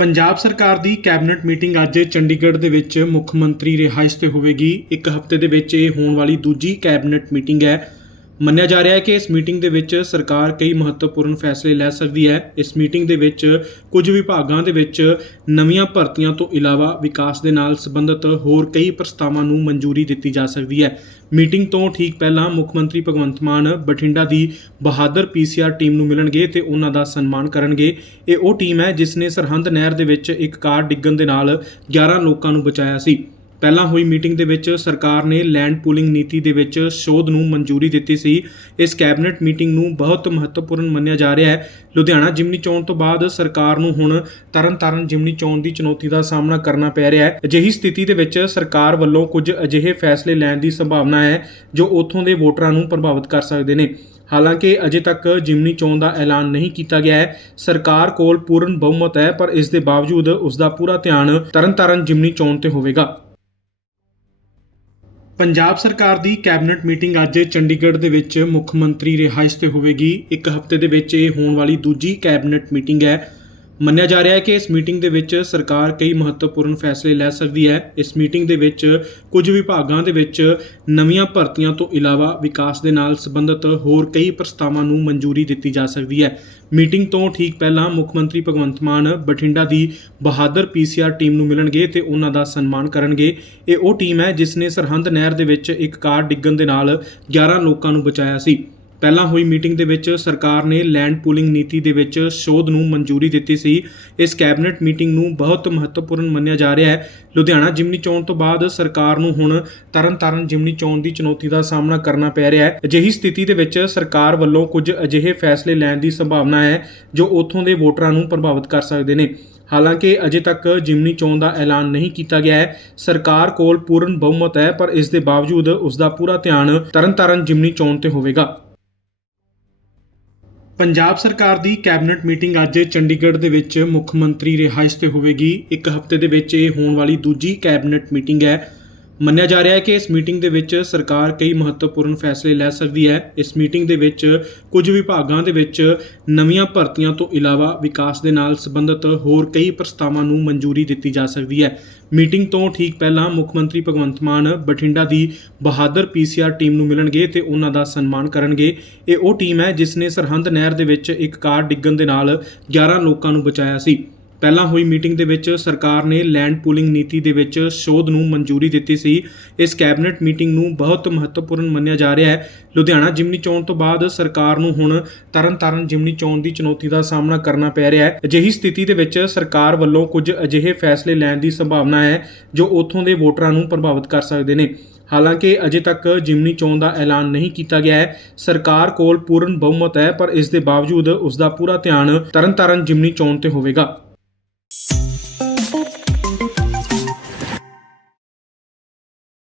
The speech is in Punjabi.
ਪੰਜਾਬ ਸਰਕਾਰ ਦੀ ਕੈਬਨਿਟ ਮੀਟਿੰਗ ਅੱਜ ਚੰਡੀਗੜ੍ਹ ਦੇ ਵਿੱਚ ਮੁੱਖ ਮੰਤਰੀ ਰਿਹਾਇਸ਼ ਤੇ ਹੋਵੇਗੀ। ਇੱਕ ਹਫ਼ਤੇ ਦੇ ਵਿੱਚ ਇਹ ਹੋਣ ਵਾਲੀ ਦੂਜੀ ਕੈਬਨਿਟ ਮੀਟਿੰਗ ਹੈ। ਮੰਨਿਆ ਜਾ ਰਿਹਾ ਹੈ ਕਿ ਇਸ ਮੀਟਿੰਗ ਦੇ ਵਿੱਚ ਸਰਕਾਰ ਕਈ ਮਹੱਤਵਪੂਰਨ ਫੈਸਲੇ ਲੈ ਸਕਦੀ ਹੈ। ਇਸ ਮੀਟਿੰਗ ਦੇ ਵਿੱਚ ਕੁਝ ਵਿਭਾਗਾਂ ਦੇ ਵਿੱਚ ਨਵੀਆਂ ਭਰਤੀਆਂ ਤੋਂ ਇਲਾਵਾ ਵਿਕਾਸ ਦੇ ਨਾਲ ਸੰਬੰਧਿਤ ਹੋਰ ਕਈ ਪ੍ਰਸਤਾਵਾਂ ਨੂੰ ਮਨਜ਼ੂਰੀ ਦਿੱਤੀ ਜਾ ਸਕਦੀ ਹੈ। ਮੀਟਿੰਗ ਤੋਂ ਠੀਕ ਪਹਿਲਾਂ ਮੁੱਖ ਮੰਤਰੀ ਭਗਵੰਤ ਮਾਨ ਬਠਿੰਡਾ ਦੀ ਬਹਾਦਰ ਪੀਸੀਆਰ ਟੀਮ ਨੂੰ ਮਿਲਣਗੇ ਤੇ ਉਹਨਾਂ ਦਾ ਸਨਮਾਨ ਕਰਨਗੇ। ਇਹ ਉਹ ਟੀਮ ਹੈ ਜਿਸ ਨੇ ਸਰਹੰਦ ਨਹਿਰ ਦੇ ਵਿੱਚ ਇੱਕ ਕਾਰ ਡਿੱਗਣ ਦੇ ਨਾਲ 11 ਲੋਕਾਂ ਨੂੰ ਬਚਾਇਆ ਸੀ। ਪਹਿਲਾਂ ਹੋਈ ਮੀਟਿੰਗ ਦੇ ਵਿੱਚ ਸਰਕਾਰ ਨੇ ਲੈਂਡ ਪੂਲਿੰਗ ਨੀਤੀ ਦੇ ਵਿੱਚ ਸੋਧ ਨੂੰ ਮਨਜ਼ੂਰੀ ਦਿੱਤੀ ਸੀ। ਇਸ ਕੈਬਨਿਟ ਮੀਟਿੰਗ ਨੂੰ ਬਹੁਤ ਮਹੱਤਵਪੂਰਨ ਮੰਨਿਆ ਜਾ ਰਿਹਾ ਹੈ। ਲੁਧਿਆਣਾ ਜਿਮਨੀ ਚੋਣ ਤੋਂ ਬਾਅਦ ਸਰਕਾਰ ਨੂੰ ਹੁਣ ਤਰਨਤਾਰਨ ਜਿਮਨੀ ਚੋਣ ਦੀ ਚੁਣੌਤੀ ਦਾ ਸਾਹਮਣਾ ਕਰਨਾ ਪੈ ਰਿਹਾ ਹੈ। ਅਜਿਹੀ ਸਥਿਤੀ ਦੇ ਵਿੱਚ ਸਰਕਾਰ ਵੱਲੋਂ ਕੁਝ ਅਜਿਹੇ ਫੈਸਲੇ ਲੈਣ ਦੀ ਸੰਭਾਵਨਾ ਹੈ, ਜੋ ਉੱਥੋਂ ਦੇ ਵੋਟਰਾਂ ਨੂੰ ਪ੍ਰਭਾਵਿਤ ਕਰ ਸਕਦੇ ਨੇ। ਹਾਲਾਂਕਿ ਅਜੇ ਤੱਕ ਜਿਮਨੀ ਚੋਣ ਦਾ ਐਲਾਨ ਨਹੀਂ ਕੀਤਾ ਗਿਆ ਹੈ। ਸਰਕਾਰ ਕੋਲ ਪੂਰਨ ਬਹੁਮਤ ਹੈ, ਪਰ ਇਸ ਦੇ ਬਾਵਜੂਦ ਉਸ ਦਾ ਪੂਰਾ ਧਿਆਨ ਤਰਨਤਾਰਨ ਜਿਮਨੀ ਚੋਣ ਤੇ ਹੋਵੇਗਾ। ਪੰਜਾਬ ਸਰਕਾਰ ਦੀ ਕੈਬਨਿਟ ਮੀਟਿੰਗ ਅੱਜ ਚੰਡੀਗੜ੍ਹ ਦੇ ਵਿੱਚ ਮੁੱਖ ਮੰਤਰੀ ਰਿਹਾਇਸ਼ ਤੇ ਹੋਵੇਗੀ। ਇੱਕ ਹਫ਼ਤੇ ਦੇ ਵਿੱਚ ਇਹ ਹੋਣ ਵਾਲੀ ਦੂਜੀ ਕੈਬਨਿਟ ਮੀਟਿੰਗ ਹੈ। ਮੰਨਿਆ ਜਾ ਰਿਹਾ ਹੈ ਕਿ ਇਸ ਮੀਟਿੰਗ ਦੇ ਵਿੱਚ ਸਰਕਾਰ ਕਈ ਮਹੱਤਵਪੂਰਨ ਫੈਸਲੇ ਲੈ ਸਕਦੀ ਹੈ। ਇਸ ਮੀਟਿੰਗ ਦੇ ਵਿੱਚ ਕੁਝ ਵਿਭਾਗਾਂ ਦੇ ਵਿੱਚ ਨਵੀਆਂ ਭਰਤੀਆਂ ਤੋਂ ਇਲਾਵਾ ਵਿਕਾਸ ਦੇ ਨਾਲ ਸੰਬੰਧਿਤ ਹੋਰ ਕਈ ਪ੍ਰਸਤਾਵਾਂ ਨੂੰ ਮਨਜ਼ੂਰੀ ਦਿੱਤੀ ਜਾ ਸਕਦੀ ਹੈ। ਮੀਟਿੰਗ ਤੋਂ ਠੀਕ ਪਹਿਲਾਂ ਮੁੱਖ ਮੰਤਰੀ ਭਗਵੰਤ ਮਾਨ ਬਠਿੰਡਾ ਦੀ ਬਹਾਦਰ ਪੀਸੀਆਰ ਟੀਮ ਨੂੰ ਮਿਲਣਗੇ ਤੇ ਉਹਨਾਂ ਦਾ ਸਨਮਾਨ ਕਰਨਗੇ। ਇਹ ਉਹ ਟੀਮ ਹੈ ਜਿਸ ਨੇ ਸਰਹੰਦ ਨਹਿਰ ਦੇ ਵਿੱਚ ਇੱਕ ਕਾਰ ਡਿੱਗਣ ਦੇ ਨਾਲ 11 ਲੋਕਾਂ ਨੂੰ ਬਚਾਇਆ ਸੀ। ਪਹਿਲਾਂ ਹੋਈ ਮੀਟਿੰਗ ਦੇ ਵਿੱਚ ਸਰਕਾਰ ਨੇ ਲੈਂਡ ਪੂਲਿੰਗ ਨੀਤੀ ਦੇ ਵਿੱਚ ਸੋਧ ਨੂੰ ਮਨਜ਼ੂਰੀ ਦਿੱਤੀ ਸੀ। ਇਸ ਕੈਬਨਿਟ ਮੀਟਿੰਗ ਨੂੰ ਬਹੁਤ ਮਹੱਤਵਪੂਰਨ ਮੰਨਿਆ ਜਾ ਰਿਹਾ ਹੈ। ਲੁਧਿਆਣਾ ਜਿਮਨੀ ਚੋਣ ਤੋਂ ਬਾਅਦ ਸਰਕਾਰ ਨੂੰ ਹੁਣ ਤਰਨਤਾਰਨ ਜਿਮਨੀ ਚੋਣ ਦੀ ਚੁਣੌਤੀ ਦਾ ਸਾਹਮਣਾ ਕਰਨਾ ਪੈ ਰਿਹਾ ਹੈ। ਅਜਿਹੀ ਸਥਿਤੀ ਦੇ ਵਿੱਚ ਸਰਕਾਰ ਵੱਲੋਂ ਕੁਝ ਅਜਿਹੇ ਫੈਸਲੇ ਲੈਣ ਦੀ ਸੰਭਾਵਨਾ ਹੈ, ਜੋ ਉੱਥੋਂ ਦੇ ਵੋਟਰਾਂ ਨੂੰ ਪ੍ਰਭਾਵਿਤ ਕਰ ਸਕਦੇ ਨੇ। ਹਾਲਾਂਕਿ ਅਜੇ ਤੱਕ ਜਿਮਨੀ ਚੋਣ ਦਾ ਐਲਾਨ ਨਹੀਂ ਕੀਤਾ ਗਿਆ ਹੈ। ਸਰਕਾਰ ਕੋਲ ਪੂਰਨ ਬਹੁਮਤ ਹੈ, ਪਰ ਇਸ ਦੇ ਬਾਵਜੂਦ ਉਸ ਦਾ ਪੂਰਾ ਧਿਆਨ ਤਰਨਤਾਰਨ ਜਿਮਨੀ ਚੋਣ ਤੇ ਹੋਵੇਗਾ। ਪੰਜਾਬ ਸਰਕਾਰ ਦੀ ਕੈਬਨਿਟ ਮੀਟਿੰਗ ਅੱਜ ਚੰਡੀਗੜ੍ਹ ਦੇ ਵਿੱਚ ਮੁੱਖ ਮੰਤਰੀ ਰਿਹਾਇਸ਼ ਤੇ ਹੋਵੇਗੀ। ਇੱਕ ਹਫ਼ਤੇ ਦੇ ਵਿੱਚ ਇਹ ਹੋਣ ਵਾਲੀ ਦੂਜੀ ਕੈਬਨਿਟ ਮੀਟਿੰਗ ਹੈ। ਮੰਨਿਆ ਜਾ ਰਿਹਾ ਹੈ ਕਿ ਇਸ ਮੀਟਿੰਗ ਦੇ ਵਿੱਚ ਸਰਕਾਰ ਕਈ ਮਹੱਤਵਪੂਰਨ ਫੈਸਲੇ ਲੈ ਸਕਦੀ ਹੈ। ਇਸ ਮੀਟਿੰਗ ਦੇ ਵਿੱਚ ਕੁਝ ਵਿਭਾਗਾਂ ਦੇ ਵਿੱਚ ਨਵੀਆਂ ਭਰਤੀਆਂ ਤੋਂ ਇਲਾਵਾ ਵਿਕਾਸ ਦੇ ਨਾਲ ਸੰਬੰਧਿਤ ਹੋਰ ਕਈ ਪ੍ਰਸਤਾਵਾਂ ਨੂੰ ਮਨਜ਼ੂਰੀ ਦਿੱਤੀ ਜਾ ਸਕਦੀ ਹੈ। ਮੀਟਿੰਗ ਤੋਂ ਠੀਕ ਪਹਿਲਾਂ ਮੁੱਖ ਮੰਤਰੀ ਭਗਵੰਤ ਮਾਨ ਬਠਿੰਡਾ ਦੀ ਬਹਾਦਰ ਪੀਸੀਆਰ ਟੀਮ ਨੂੰ ਮਿਲਣਗੇ ਤੇ ਉਹਨਾਂ ਦਾ ਸਨਮਾਨ ਕਰਨਗੇ। ਇਹ ਉਹ ਟੀਮ ਹੈ ਜਿਸ ਨੇ ਸਰਹੰਦ ਨਹਿਰ ਦੇ ਵਿੱਚ ਇੱਕ ਕਾਰ ਡਿੱਗਣ ਦੇ ਨਾਲ 11 ਲੋਕਾਂ ਨੂੰ ਬਚਾਇਆ ਸੀ। ਪਹਿਲਾਂ ਹੋਈ ਮੀਟਿੰਗ ਦੇ ਵਿੱਚ ਸਰਕਾਰ ਨੇ ਲੈਂਡ ਪੂਲਿੰਗ ਨੀਤੀ ਦੇ ਵਿੱਚ ਸੋਧ ਨੂੰ ਮਨਜ਼ੂਰੀ ਦਿੱਤੀ ਸੀ। ਇਸ ਕੈਬਨਿਟ ਮੀਟਿੰਗ ਨੂੰ ਬਹੁਤ ਮਹੱਤਵਪੂਰਨ ਮੰਨਿਆ ਜਾ ਰਿਹਾ ਹੈ। ਲੁਧਿਆਣਾ ਜਿਮਨੀ ਚੋਣ ਤੋਂ ਬਾਅਦ ਸਰਕਾਰ ਨੂੰ ਹੁਣ ਤਰਨਤਾਰਨ ਜਿਮਨੀ ਚੋਣ ਦੀ ਚੁਣੌਤੀ ਦਾ ਸਾਹਮਣਾ ਕਰਨਾ ਪੈ ਰਿਹਾ ਹੈ। ਅਜਿਹੀ ਸਥਿਤੀ ਦੇ ਵਿੱਚ ਸਰਕਾਰ ਵੱਲੋਂ ਕੁਝ ਅਜਿਹੇ ਫੈਸਲੇ ਲੈਣ ਦੀ ਸੰਭਾਵਨਾ ਹੈ, ਜੋ ਉੱਥੋਂ ਦੇ ਵੋਟਰਾਂ ਨੂੰ ਪ੍ਰਭਾਵਿਤ ਕਰ ਸਕਦੇ ਨੇ। ਹਾਲਾਂਕਿ ਅਜੇ ਤੱਕ ਜਿਮਨੀ ਚੋਣ ਦਾ ਐਲਾਨ ਨਹੀਂ ਕੀਤਾ ਗਿਆ ਹੈ। ਸਰਕਾਰ ਕੋਲ ਪੂਰਨ ਬਹੁਮਤ ਹੈ, ਪਰ ਇਸ ਦੇ ਬਾਵਜੂਦ ਉਸ ਦਾ ਪੂਰਾ ਧਿਆਨ ਤਰਨਤਾਰਨ ਜਿਮਨੀ ਚੋਣ ਤੇ ਹੋਵੇਗਾ। you